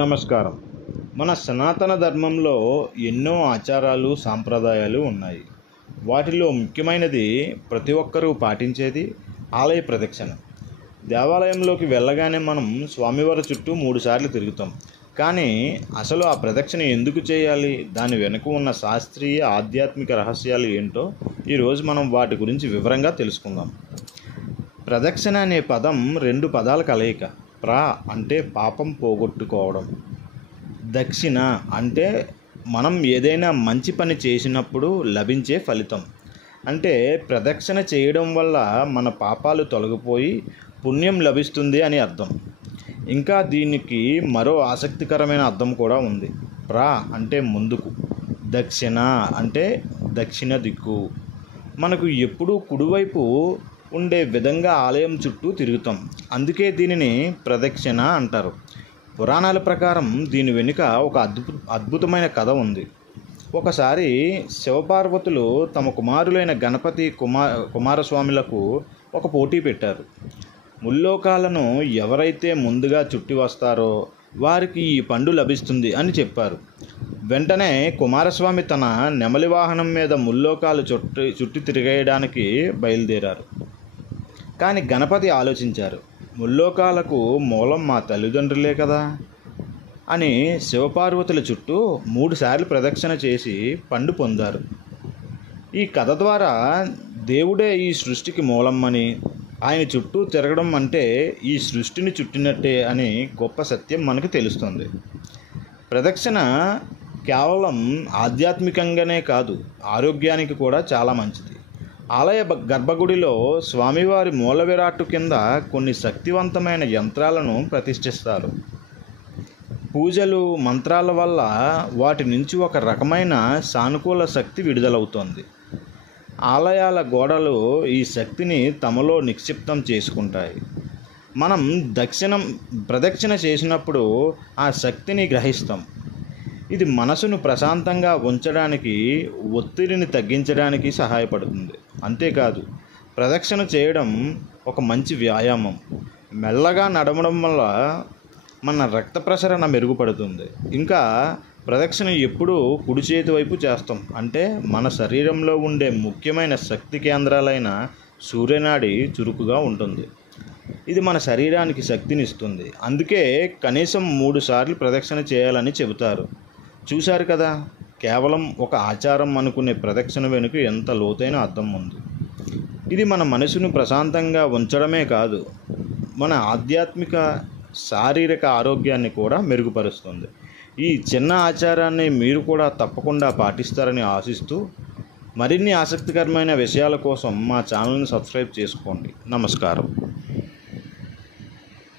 నమస్కారం. మన సనాతన ధర్మంలో ఎన్నో ఆచారాలు సాంప్రదాయాలు ఉన్నాయి. వాటిలో ముఖ్యమైనది ప్రతి ఒక్కరూ పాటించేది ఆలయ ప్రదక్షిణ. దేవాలయంలోకి వెళ్ళగానే మనం స్వామివారి చుట్టూ 3 సార్లు తిరుగుతాం. కానీ అసలు ఆ ప్రదక్షిణ ఎందుకు చేయాలి, దాని వెనుక ఉన్న శాస్త్రీయ ఆధ్యాత్మిక రహస్యాలు ఏంటో ఈరోజు మనం వాటి గురించి వివరంగా తెలుసుకుందాం. ప్రదక్షిణ అనే పదం 2 పదాల కలయిక. అంటే పాపం పోగొట్టుకోవడం, దక్షిణ అంటే మనం ఏదైనా మంచి పని చేసినప్పుడు లభించే ఫలితం. అంటే ప్రదక్షిణ చేయడం వల్ల మన పాపాలు తొలగిపోయి పుణ్యం లభిస్తుంది అని అర్థం. ఇంకా దీనికి మరో ఆసక్తికరమైన అర్థం కూడా ఉంది. అంటే ముందుకు, దక్షిణ అంటే దక్షిణ దిక్కు. మనకు ఎప్పుడూ కుడివైపు ఉండే విధంగా ఆలయం చుట్టూ తిరుగుతాం. అందుకే దీనిని ప్రదక్షిణ అంటారు. పురాణాల ప్రకారం దీని వెనుక ఒక అద్భుతమైన కథ ఉంది. ఒకసారి శివపార్వతులు తమ కుమారులైన గణపతి కుమారస్వాములకు ఒక పోటీ పెట్టారు. ముల్లోకాలను ఎవరైతే ముందుగా చుట్టి వస్తారో వారికి ఈ పండు లభిస్తుంది అని చెప్పారు. వెంటనే కుమారస్వామి తన నెమలి వాహనం మీద ముల్లోకాలు చుట్టి తిరిగేయడానికి బయలుదేరారు. కానీ గణపతి ఆలోచించారు, ముల్లోకాలకు మూలం మా తల్లిదండ్రులే కదా అని శివపార్వతుల చుట్టూ 3 సార్లు ప్రదక్షిణ చేసి పండు పొందారు. ఈ కథ ద్వారా దేవుడే ఈ సృష్టికి మూలం అని, ఆయన చుట్టూ తిరగడం అంటే ఈ సృష్టిని చుట్టినట్టే అని గొప్ప సత్యం మనకు తెలుస్తుంది. ప్రదక్షిణ కేవలం ఆధ్యాత్మికంగానే కాదు, ఆరోగ్యానికి కూడా చాలా మంచిది. ఆలయ గర్భగుడిలో స్వామివారి మూల విరాట్టు కింద కొన్ని శక్తివంతమైన యంత్రాలను ప్రతిష్ఠిస్తారు. పూజలు, మంత్రాల వల్ల వాటి నుంచి ఒక రకమైన సానుకూల శక్తి విడుదలవుతోంది. ఆలయాల గోడలు ఈ శక్తిని తమలో నిక్షిప్తం చేసుకుంటాయి. మనం ప్రదక్షిణ చేసినప్పుడు ఆ శక్తిని గ్రహిస్తాం. ఇది మనసును ప్రశాంతంగా ఉంచడానికి, ఒత్తిడిని తగ్గించడానికి సహాయపడుతుంది. అంతేకాదు, ప్రదక్షిణ చేయడం ఒక మంచి వ్యాయామం. మెల్లగా నడవడం వల్ల మన రక్త ప్రసరణ మెరుగుపడుతుంది. ఇంకా ప్రదక్షిణ ఎప్పుడూ కుడి చేతి వైపు చేస్తాం. అంటే మన శరీరంలో ఉండే ముఖ్యమైన శక్తి కేంద్రాలైన సూర్యనాడి చురుకుగా ఉంటుంది. ఇది మన శరీరానికి శక్తినిస్తుంది. అందుకే కనీసం 3 సార్లు ప్రదక్షిణ చేయాలని చెబుతారు. చూశారు కదా, కేవలం ఒక ఆచారం అనుకునే ప్రదక్షిణ వెనుక ఎంత లోతైన అర్థం ఉంది. ఇది మన మనసును ప్రశాంతంగా ఉంచడమే కాదు, మన ఆధ్యాత్మిక, శారీరక ఆరోగ్యాన్ని కూడా మెరుగుపరుస్తుంది. ఈ చిన్న ఆచారాన్ని మీరు కూడా తప్పకుండా పాటిస్తారని ఆశిస్తూ, మరిన్ని ఆసక్తికరమైన విషయాల కోసం మా ఛానల్ని సబ్స్క్రైబ్ చేసుకోండి. నమస్కారం.